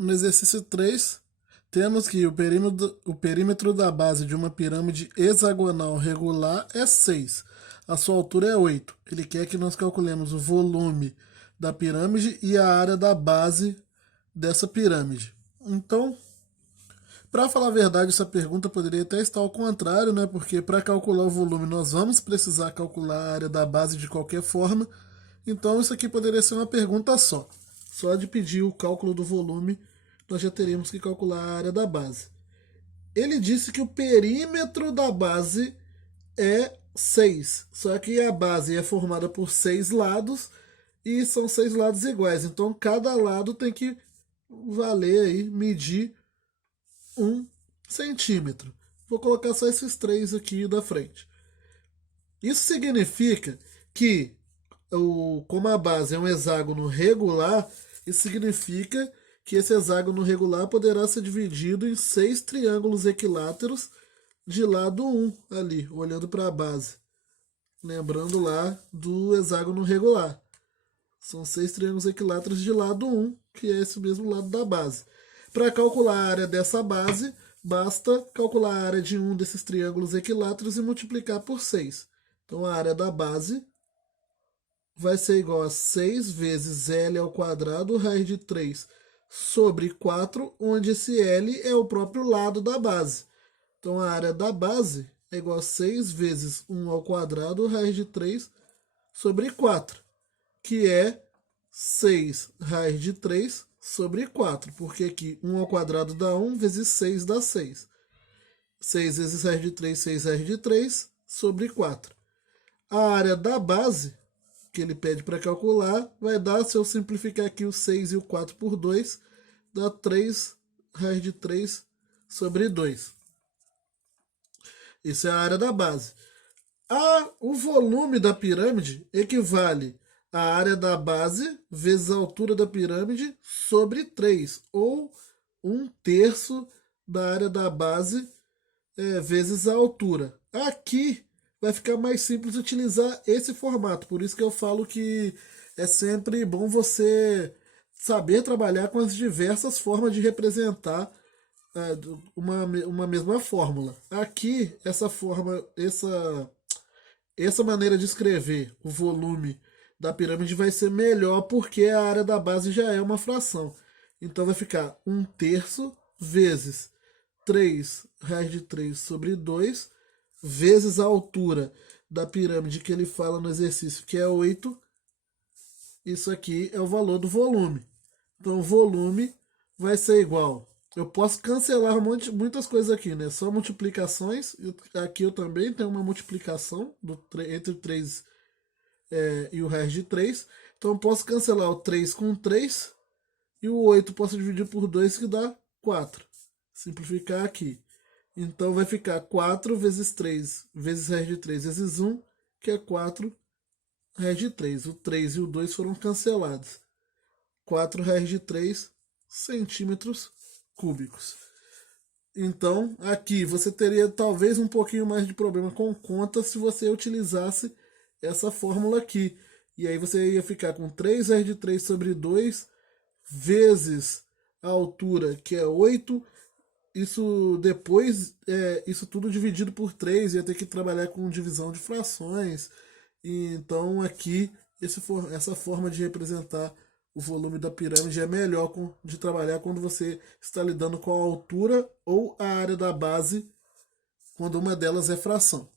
No exercício 3, temos que o perímetro da base de uma pirâmide hexagonal regular é 6. A sua altura é 8. Ele quer que nós calculemos o volume da pirâmide e a área da base dessa pirâmide. Então, para falar a verdade, essa pergunta poderia até estar ao contrário, né? Porque para calcular o volume nós vamos precisar calcular a área da base de qualquer forma. Então isso aqui poderia ser uma pergunta só. Só de pedir o cálculo do volume, nós já teríamos que calcular a área da base. Ele disse que o perímetro da base é 6. Só que a base é formada por 6 lados e são 6 lados iguais. Então cada lado tem que valer aí, medir 1 centímetro. Vou colocar só esses 3 aqui da frente. Isso significa que, como a base é um hexágono regular, isso significa que esse hexágono regular poderá ser dividido em 6 triângulos equiláteros de lado 1, ali, olhando para a base. Lembrando lá do hexágono regular. São 6 triângulos equiláteros de lado 1, que é esse mesmo lado da base. Para calcular a área dessa base, basta calcular a área de um desses triângulos equiláteros e multiplicar por 6. Então a área da base vai ser igual a 6 vezes L ao quadrado, raiz de 3 sobre 4, onde esse L é o próprio lado da base. Então a área da base é igual a 6 vezes 1 ao quadrado, raiz de 3 sobre 4, que é 6 raiz de 3 sobre 4, porque aqui 1 ao quadrado dá 1, vezes 6 dá 6. 6 vezes raiz de 3, 6 raiz de 3 sobre 4. A área da base, que ele pede para calcular, vai dar, se eu simplificar aqui o 6 e o 4 por 2, dá 3 raiz de 3 sobre 2. Isso é a área da base. O volume da pirâmide equivale à área da base vezes a altura da pirâmide sobre 3, ou 1/3 da área da base vezes a altura. Aqui vai ficar mais simples utilizar esse formato, por isso que eu falo que é sempre bom você saber trabalhar com as diversas formas de representar uma mesma fórmula. Aqui, essa maneira de escrever o volume da pirâmide vai ser melhor porque a área da base já é uma fração. Então vai ficar 1/3 vezes 3 raiz de 3 sobre 2 vezes a altura da pirâmide que ele fala no exercício, que é 8. Isso aqui é o valor do volume. Então o volume vai ser igual. Eu posso cancelar muitas coisas aqui, né? Só multiplicações. Aqui eu também tenho uma multiplicação entre 3 e o raiz de 3. Então eu posso cancelar o 3 com 3. E o 8 posso dividir por 2, que dá 4. Simplificar aqui. Então vai ficar 4 vezes 3 vezes raiz de 3 vezes 1, que é 4 raiz de 3. O 3 e o 2 foram cancelados. 4 raiz de 3 centímetros cúbicos. Então, aqui você teria talvez um pouquinho mais de problema com conta se você utilizasse essa fórmula aqui. E aí você ia ficar com 3 raiz de 3 sobre 2 vezes a altura, que é 8. Isso depois, isso tudo dividido por 3, ia ter que trabalhar com divisão de frações. E então aqui, essa forma de representar o volume da pirâmide é melhor de trabalhar quando você está lidando com a altura ou a área da base, quando uma delas é fração.